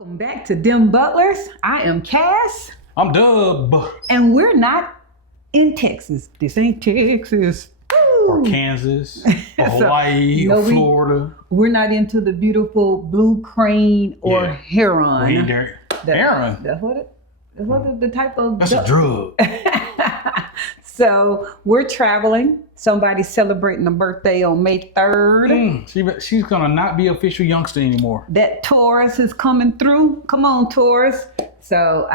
Welcome back to DemButlers. I am Cass. I'm Dub. And we're not in Texas. This ain't Texas. Or Kansas, or Hawaii, or Florida. We're not into the beautiful blue crane or heron. We ain't there. Heron? That's what the type of... That's a drug. So we're traveling. Somebody's celebrating a birthday on May 3rd. She's going to not be official youngster anymore. That Taurus is coming through. Come on, Taurus. So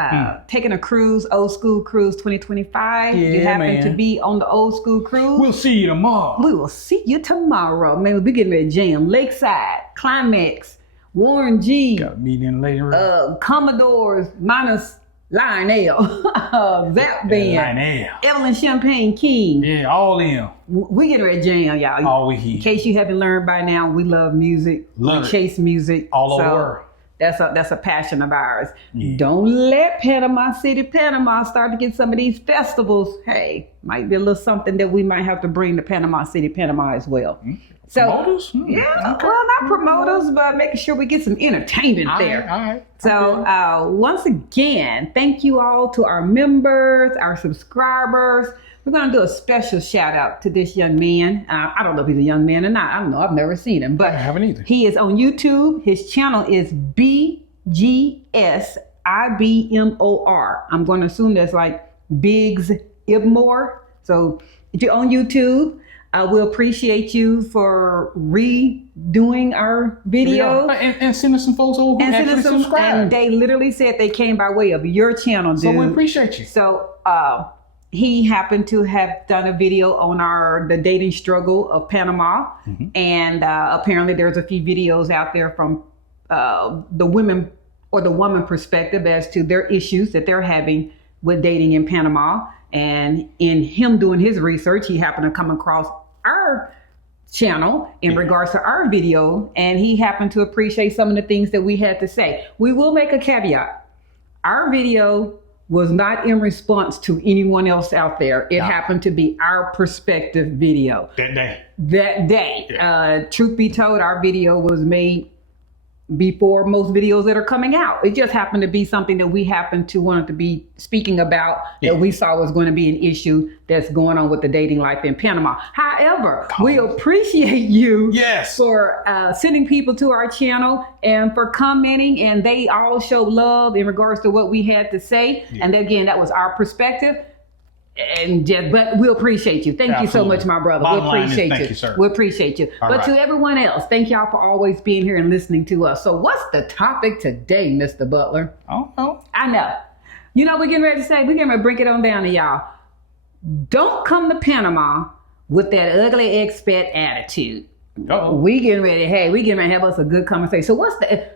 taking a cruise, old school cruise 2025. Yeah, you happen to be on the old school cruise. We'll see you tomorrow. We will see you tomorrow. Man, we're getting ready to jam. Lakeside, Climax, Warren G. Got a meeting later. Commodores minus Lionel, Zap Band, Lionel. Evelyn Champagne King. Yeah, all them. We getting ready to jam, y'all. All we hear. In case you haven't learned by now, we love music. Love we it. chase music. All over the world. That's a passion of ours. Yeah. Don't let Panama City, Panama start to get some of these festivals. Hey, might be a little something that we might have to bring to Panama City, Panama as well. So, promoters? Yeah, Okay. well, not promoters, but making sure we get some entertainment there. All right. So, once again, thank you all to our members, our subscribers. We're going to do a special shout out to this young man. I don't know if he's a young man or not. I don't know. I've never seen him, but I haven't either. He is on YouTube. His channel is BGSIBMOR. I'm going to assume that's like Biggs Ibmore. So if you're on YouTube, we appreciate you for redoing our video. Yeah. And sending some folks over who actually subscribe. And they literally said they came by way of your channel, dude. So we appreciate you. So he happened to have done a video on the dating struggle of Panama. Mm-hmm. And apparently there's a few videos out there from the women or the woman perspective as to their issues that they're having with dating in Panama. And in him doing his research, he happened to come across our channel in regards to our video, and he happened to appreciate some of the things that we had to say. We will make a caveat. Our video was not in response to anyone else out there. It happened to be our perspective video. That day. Yeah. Truth be told, our video was made before most videos that are coming out. It just happened to be something that we happened to want to be speaking about that we saw was going to be an issue that's going on with the dating life in Panama. However, we appreciate you for sending people to our channel and for commenting, and they all showed love in regards to what we had to say. Yeah. And again, that was our perspective. But we appreciate you. Thank you so much, my brother. We appreciate you. Thank you, sir. We appreciate you. But to everyone else, thank y'all for always being here and listening to us. So what's the topic today, Mr. Butler? I don't know. I know. You know, we're getting ready to bring it on down to y'all. Don't come to Panama with that ugly expat attitude. Uh-oh. We getting ready to have us a good conversation. So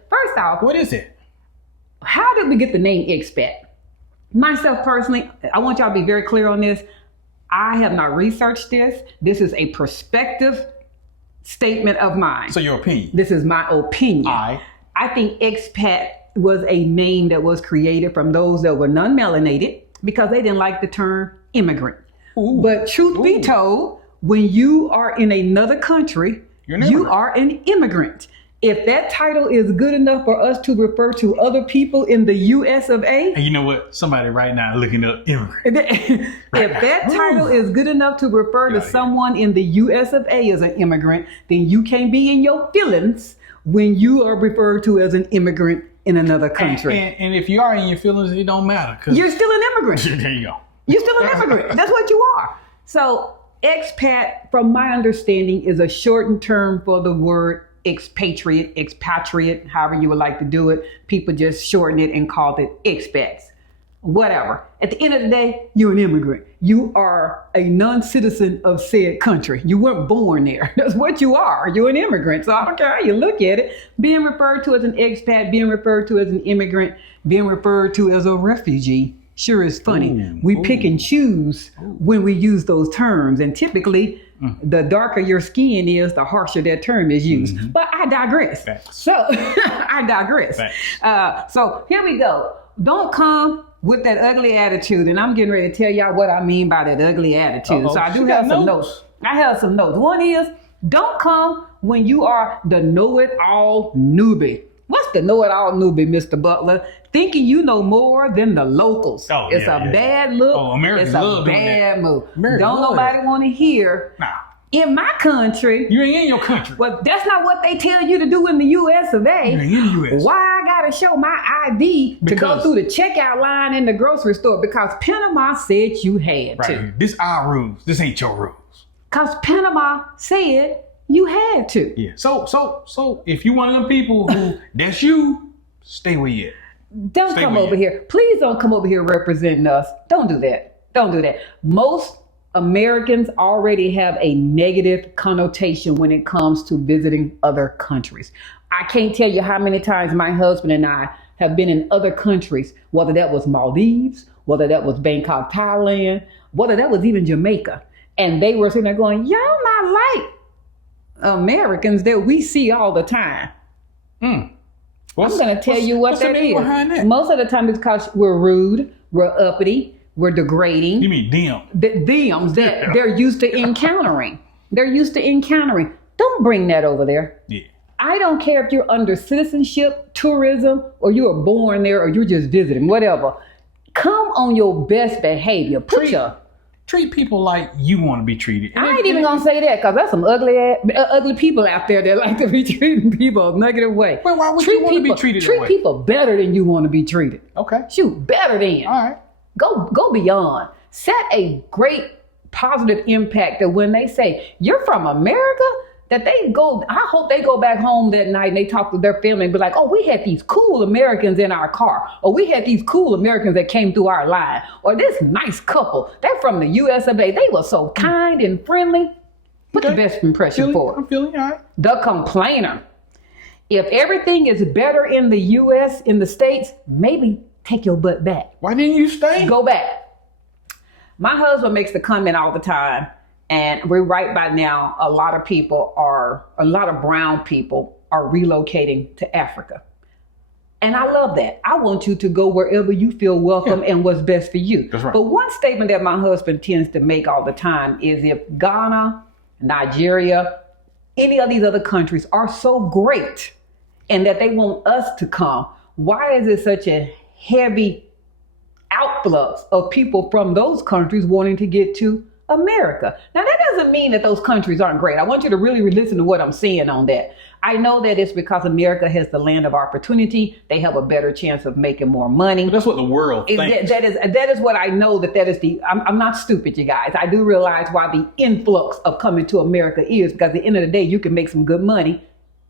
first off, what is it? How did we get the name Expat? Myself personally, I want y'all to be very clear on this. I have not researched this. This is a perspective statement of mine. So your opinion? This is my opinion. I think expat was a name that was created from those that were non-melanated because they didn't like the term immigrant. Ooh. But truth be told, when you are in another country, you are an immigrant. If that title is good enough for us to refer to other people in the US of A. And you know what? Somebody right now looking up immigrant. If that title is good enough to refer to someone in the US of A as an immigrant, then you can't be in your feelings when you are referred to as an immigrant in another country. And if you are in your feelings, it don't matter. You're still an immigrant. There you go. You're still an immigrant. That's what you are. So expat, from my understanding, is a shortened term for the word expatriate, however you would like to do it. People just shorten it and called it expats. Whatever. At the end of the day, you're an immigrant. You are a non-citizen of said country. You weren't born there. That's what you are. You're an immigrant. So I don't care how you look at it. Being referred to as an expat, being referred to as an immigrant, being referred to as a refugee sure is funny. We pick and choose when we use those terms. And typically, the darker your skin is, the harsher that term is used. Mm-hmm. But I digress. Facts. So I digress. So here we go. Don't come with that ugly attitude. And I'm getting ready to tell y'all what I mean by that ugly attitude. So I do have some notes. I have some notes. One is, don't come when you are the know-it-all newbie. What's the Know-It-All Newbie, Mr. Butler, thinking you know more than the locals. Oh, it's yeah, a bad look. Oh, Americans it's a love doing bad that. move. Americans Don't love nobody that. want to hear. Nah. In my country, You ain't in your country. well, that's not what they tell you to do in the U.S. of A. You ain't in the US. Why I gotta show my ID to go Because- through the checkout line in the grocery store? Because Panama said you had Right to. here. This our rules. This ain't your rules. Because Panama said you had to. Yeah. So if you one of them people who that's you, stay where you at. Don't Stay come with over you. here. Please don't come over here representing us. Don't do that. Don't do that. Most Americans already have a negative connotation when it comes to visiting other countries. I can't tell you how many times my husband and I have been in other countries, whether that was Maldives, whether that was Bangkok, Thailand, whether that was even Jamaica. And they were sitting there going, y'all not like Americans that we see all the time. I'm going to tell you what what's the that meaning is. behind that? Most of the time it's because we're rude, we're uppity, we're degrading. You mean them? Thems that they're used to encountering. They're used to encountering. Don't bring that over there. Yeah. I don't care if you're under citizenship, tourism, or you were born there, or you're just visiting, whatever. Come on your best behavior. Treat people like you want to be treated. I ain't even gonna say that because there's some ugly people out there that like to be treating people a negative way. Well, why would you want to be treated that Treat way? people better than you want to be treated. Okay. Shoot, better than. All right. Go beyond. Set a great positive impact that when they say you're from America, that they go, I hope they go back home that night and they talk to their family and be like, oh, we had these cool Americans in our car, or we had these cool Americans that came through our line, or this nice couple, they're from the US of A. They were so kind and friendly. Put the best impression forward. I'm feeling all right. The complainer. If everything is better in the US, in the States, maybe take your butt back. Why didn't you stay? Go back. My husband makes the comment all the time, and we're right by now, a lot of brown people are relocating to Africa. And I love that. I want you to go wherever you feel welcome and what's best for you. That's right. But one statement that my husband tends to make all the time is if Ghana, Nigeria, any of these other countries are so great and that they want us to come, why is it such a heavy outflux of people from those countries wanting to get to America? Now, that doesn't mean that those countries aren't great. I want you to really listen to what I'm saying on that. I know that it's because America has the land of opportunity. They have a better chance of making more money. But that's what the world thinks. That is what I know that is the, I'm not stupid, you guys. I do realize why the influx of coming to America is, because at the end of the day, you can make some good money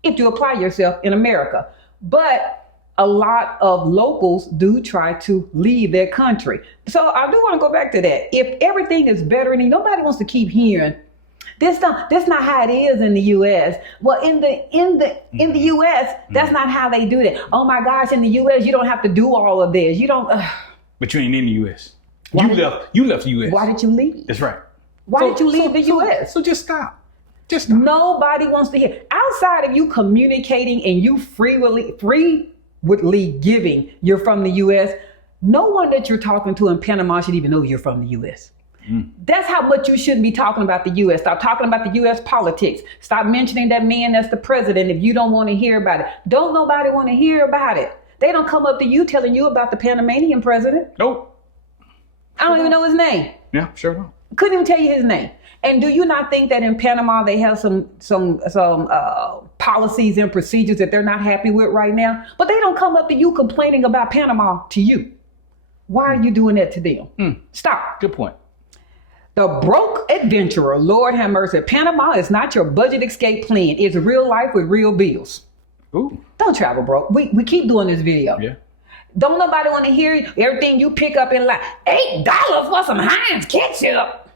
if you apply yourself in America. But a lot of locals do try to leave their country. So I do want to go back to that. If everything is better, and nobody wants to keep hearing, that's not how it is in the U.S. Well, in the U.S., that's not how they do that. Oh my gosh, in the U.S., you don't have to do all of this. You don't. But you ain't in the U.S. You left the U.S. Why did you leave? That's right. Why did you leave the U.S.? So just stop. Just stop. Nobody wants to hear. Outside of you communicating and you freely giving you're from the U.S., no one that you're talking to in Panama should even know you're from the U.S. That's how much you shouldn't be talking about the U.S. Stop talking about the U.S. politics. Stop mentioning that man that's the president if you don't want to hear about it. Don't nobody want to hear about it. They don't come up to you telling you about the Panamanian president. Nope. I don't even know his name. Yeah, sure don't. Couldn't even tell you his name. And do you not think that in Panama they have some policies and procedures that they're not happy with right now? But they don't come up to you complaining about Panama to you. Why are you doing that to them? Stop. Good point. The broke adventurer, Lord have mercy. Panama is not your budget escape plan. It's real life with real bills. Ooh. Don't travel broke. We keep doing this video. Yeah. Don't nobody want to hear everything you pick up in life. $8 for some Heinz ketchup.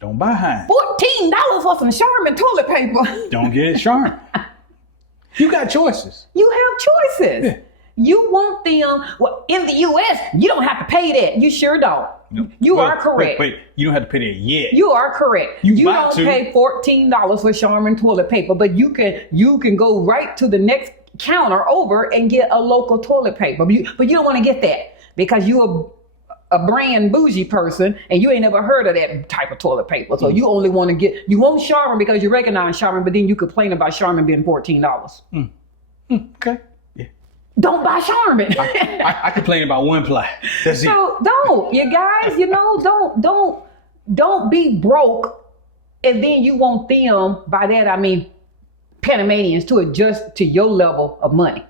Don't buy Heinz. $14 for some Charmin toilet paper. Don't get Charmin. You got choices. You have choices. Yeah. You want them, well, in the U.S., you don't have to pay that. You sure don't. No. You are correct. Wait, you don't have to pay that yet. You are correct. You don't pay $14 for Charmin toilet paper, but you can go right to the next counter over and get a local toilet paper. But you don't want to get that because you're a brand bougie person and you ain't never heard of that type of toilet paper. So you only want to you want Charmin because you recognize Charmin, but then you complain about Charmin being $14. Okay. Yeah. don't buy Charmin. I complain about one ply. That's So don't, you guys, don't be broke, and then you want them, by that I mean Panamanians, to adjust to your level of money.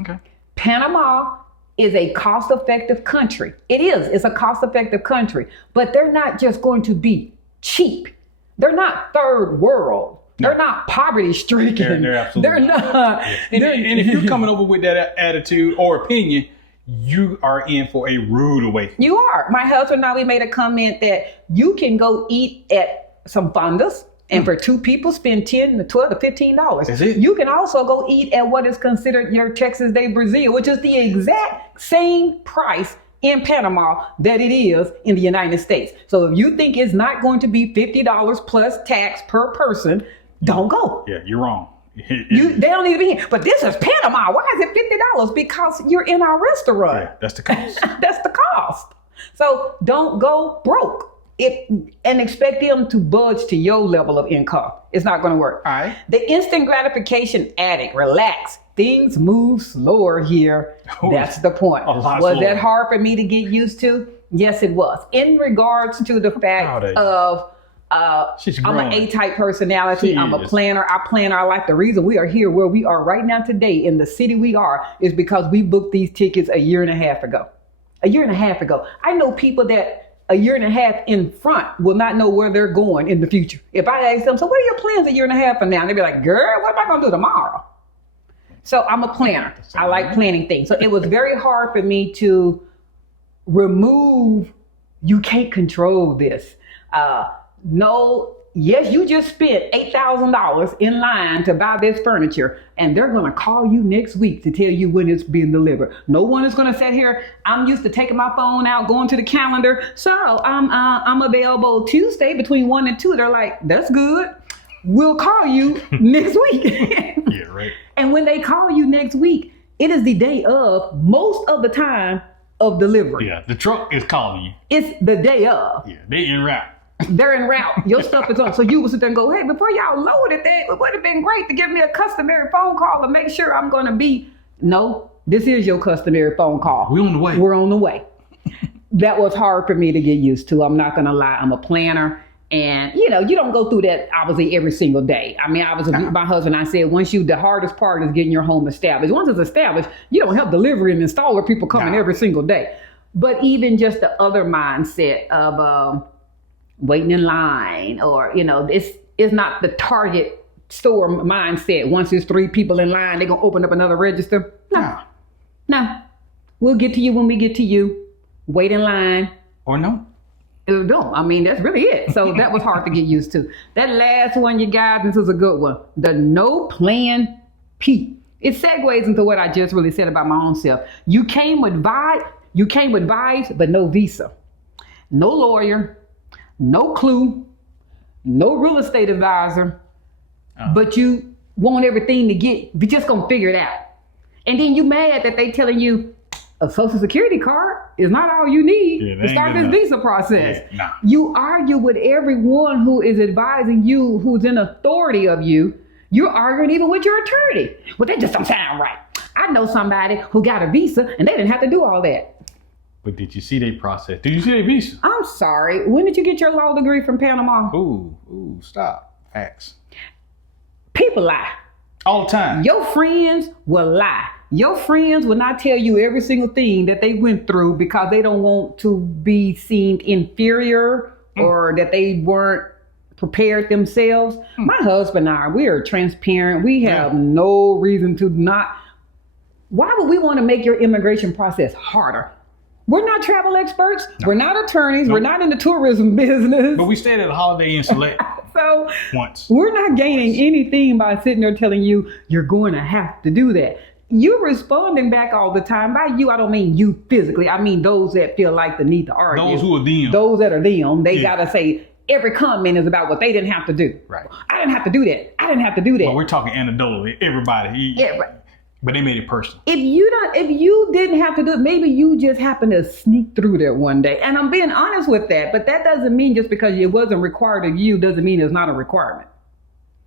Okay. Panama is a cost-effective country. It is. It's a cost-effective country. But they're not just going to be cheap. They're not third world. No. They're not poverty-stricken. They're absolutely They're not. Yeah. And if you're coming over with that attitude or opinion, you are in for a rude awakening. You are. My husband and I, we made a comment that you can go eat at some fondas, and for two people, spend $10 to $12 to $15. That's it. You can also go eat at what is considered your Texas de Brazil, which is the exact same price in Panama that it is in the United States. So if you think it's not going to be $50 plus tax per person, don't go. Yeah, you're wrong. They don't need to be here. But this is Panama. Why is it $50? Because you're in our restaurant. Yeah, that's the cost. That's the cost. So don't go broke and expect them to budge to your level of income. It's not going to work. All right. The instant gratification addict, relax. Things move slower here. That's the point. A lot Was slower. that hard for me to get used to? Yes, it was. In regards to the fact of I'm an A-type personality. I'm a planner. I plan our life. The reason we are here where we are right now today in the city we are is because we booked these tickets a year and a half ago. I know people that a year and a half in front will not know where they're going in the future. If I ask them, so what are your plans a year and a half from now? And they'll be like, girl, what am I going to do tomorrow? So I'm a planner. I like planning things. So it was very hard for me to remove, you can't control this. Yes, you just spent $8,000 in line to buy this furniture, and they're going to call you next week to tell you when it's being delivered. No one is going to sit here. I'm used to taking my phone out, going to the calendar. So I'm available Tuesday between 1 and 2. They're like, that's good. We'll call you next week. Yeah, right. And when they call you next week, it is the day of, most of the time, of delivery. Yeah, the truck is calling you. It's the day of. Yeah, they en route. They're en route. Your stuff is on. So you will sit there and go, hey, before y'all loaded that, it would have been great to give me a customary phone call to make sure I'm going to be. No, this is your customary phone call. We're on the way. We're on the way. That was hard for me to get used to. I'm not going to lie. I'm a planner. And, you don't go through that, obviously, every single day. I mean, my husband, I said, the hardest part is getting your home established. Once it's established, you don't have delivery and installer people coming every single day. But even just the other mindset of waiting in line, or, it's not the Target store mindset. Once there's 3 people in line, they're going to open up another register. No. We'll get to you when we get to you. Wait in line. Or no. No, I mean, that's really it. So that was hard to get used to. That last one, you guys, this is a good one. The no plan P. It segues into what I just really said about my own self. You came with vibes, but no visa. No lawyer, no clue, no real estate advisor, but you want everything to you're just going to figure it out. And then you mad that they telling you a social security card is not all you need to start this visa process. Yeah, nah. You argue with everyone who is advising you, who's in authority of you. You're arguing even with your attorney. Well, that just don't sound right. I know somebody who got a visa and they didn't have to do all that. But did you see their process? Did you see their visa? I'm sorry. When did you get your law degree from Panama? Ooh, stop. Facts. People lie. All the time. Your friends will lie. Your friends will not tell you every single thing that they went through because they don't want to be seen inferior or that they weren't prepared themselves. My husband and I, we are transparent. We have no reason to not. Why would we want to make your immigration process harder? We're not travel experts. No. We're not attorneys. No. We're not in the tourism business. But we stayed at a Holiday Inn Select so once. We're not gaining anything by sitting there telling you you're going to have to do that. You're responding back all the time. By you, I don't mean you physically. I mean those that feel like the need to argue. Those who are them. Those that are them. They got to say every comment is about what they didn't have to do. Right. I didn't have to do that. I didn't have to do that. Well, we're talking anecdotally. Everybody. Right. But they made it personal. If you didn't have to do it, maybe you just happened to sneak through there one day. And I'm being honest with that. But that doesn't mean just because it wasn't required of you doesn't mean it's not a requirement.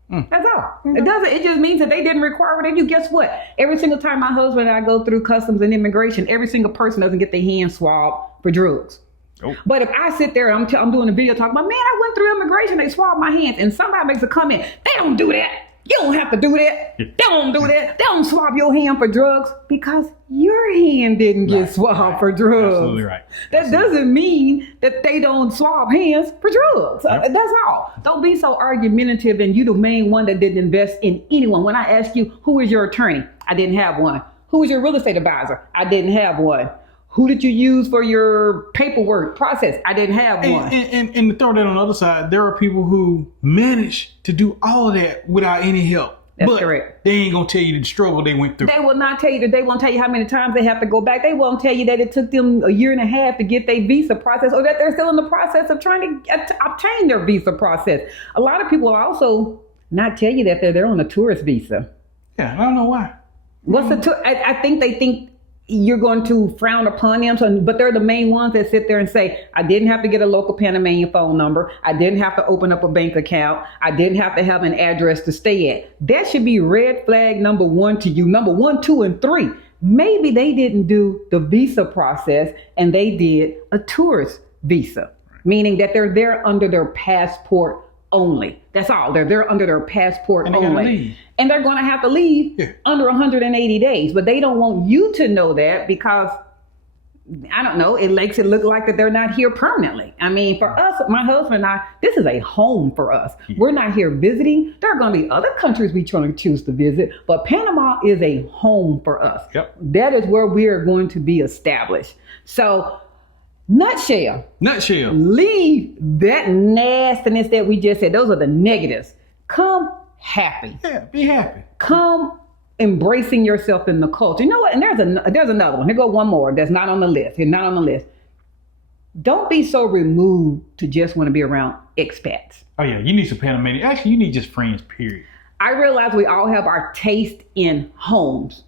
That's all. It doesn't. It just means that they didn't require it of you. Guess what? Every single time my husband and I go through customs and immigration, every single person doesn't get their hand swabbed for drugs. Oh. But if I sit there and I'm doing a video talking about, man, I went through immigration, they swabbed my hands, and somebody makes a comment, they don't do that. You don't have to do that. They don't do that. They don't swab your hand for drugs because your hand didn't get swabbed for drugs. Absolutely right. That doesn't mean that they don't swab hands for drugs. Yep. That's all. Don't be so argumentative and you the main one that didn't invest in anyone. When I ask you, who is your attorney? I didn't have one. Who is your real estate advisor? I didn't have one. Who did you use for your paperwork process? I didn't have one. And to throw that on the other side, there are people who manage to do all of that without any help. That's correct. They ain't going to tell you the struggle they went through. They will not tell you that. They won't tell you how many times they have to go back. They won't tell you that it took them a year and a half to get their visa process, or that they're still in the process of trying to obtain their visa process. A lot of people will also not tell you that they're on a tourist visa. Yeah, I don't know why. What's the I think they think you're going to frown upon them, but they're the main ones that sit there and say, I didn't have to get a local Panamanian phone number. I didn't have to open up a bank account. I didn't have to have an address to stay at. That should be red flag number 1 to you. Number 1, 2, and 3. Maybe they didn't do the visa process and they did a tourist visa, meaning that they're there under their passport only. That's all. They're there under their passport only. And they're going to have to leave under 180 days. But they don't want you to know that because, I don't know, it makes it look like that they're not here permanently. I mean, for us, my husband and I, this is a home for us. We're not here visiting. There are going to be other countries we trying to choose to visit, but Panama is a home for us. Yep. That is where we are going to be established. So, Nutshell. Leave that nastiness that we just said. Those are the negatives. Come happy. Yeah, be happy. Come embracing yourself in the culture. You know what? And there's another one. Here go one more that's not on the list. Don't be so removed to just want to be around expats. Oh yeah, you need some Panamanian. Actually, you need just friends, period. I realize we all have our taste in homes,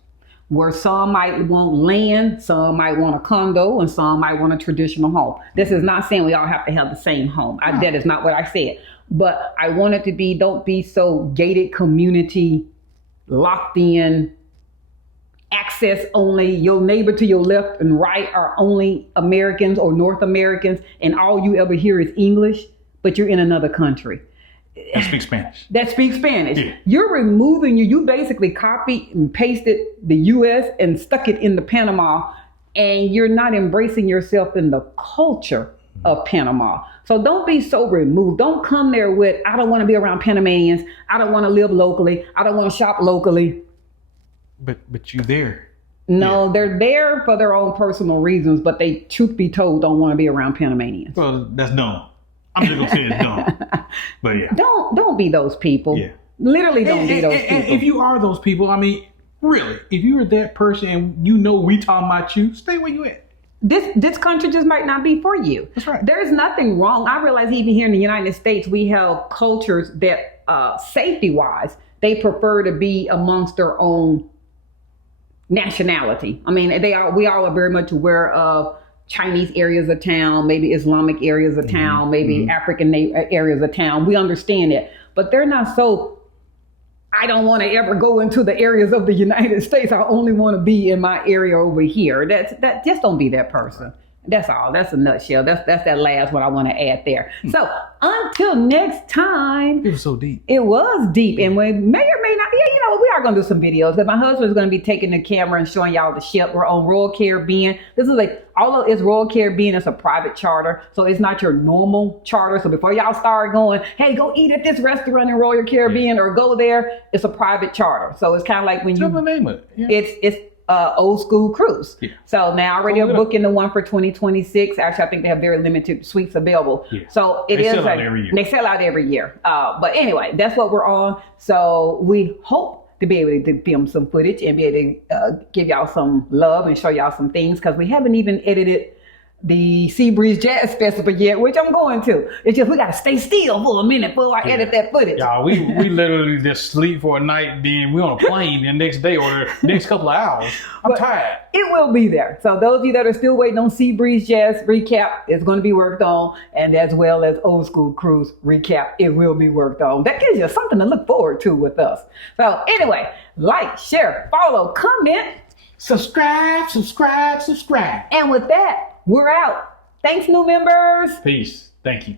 where some might want land, some might want a condo, and some might want a traditional home. This is not saying we all have to have the same home. That is not what I said. But I want it to be, don't be so gated community, locked in, access only. Your neighbor to your left and right are only Americans or North Americans, and all you ever hear is English, but you're in another country. That speaks Spanish. Yeah. You're removing you basically copied and pasted the US and stuck it in the Panama, and you're not embracing yourself in the culture of Panama. So don't be so removed. Don't come there with, I don't want to be around Panamanians. I don't want to live locally. I don't want to shop locally. But you there. No, they're there for their own personal reasons, but they, truth be told, don't want to be around Panamanians. Well, that's dumb. I'm just gonna say it's dumb. But yeah. Don't be those people. Yeah. Literally don't be those people. And if you are those people, I mean, really, if you're that person and you know we talking about you, stay where you at. This country just might not be for you. That's right. There's nothing wrong. I realize even here in the United States, we have cultures that safety-wise, they prefer to be amongst their own nationality. I mean, we all are very much aware of Chinese areas of town, maybe Islamic areas of town, maybe African areas of town. We understand it, but they're not so, I don't want to ever go into the areas of the United States. I only want to be in my area over here. That just don't be that person. That's all. That's a nutshell. That's that last one I want to add there. So until next time. It was so deep. It was deep. And we may or may not. Yeah, you know, we are going to do some videos. Because my husband's going to be taking the camera and showing y'all the ship. We're on Royal Caribbean. This is although it's Royal Caribbean, it's a private charter. So it's not your normal charter. So before y'all start going, hey, go eat at this restaurant in Royal Caribbean or go there, it's a private charter. So it's kind of like when What's the name of it? Yeah. It's old school cruise. Yeah. So now I already are booking the one for 2026. Actually, I think they have very limited suites available. Yeah. So they sell out every year. They sell out every year. But anyway, that's what we're on. So we hope to be able to film some footage and be able to give y'all some love and show y'all some things, because we haven't even edited the Seabreeze Jazz Festival yet, which I'm going to. It's just we got to stay still for a minute before I edit that footage. Y'all, we literally just sleep for a night, then we on a plane the next day or the next couple of hours. I'm tired. It will be there. So those of you that are still waiting on Seabreeze Jazz recap, it's going to be worked on, and as well as Old School Cruise recap, it will be worked on. That gives you something to look forward to with us. So anyway, like, share, follow, comment, subscribe. And with that, we're out. Thanks, new members. Peace. Thank you.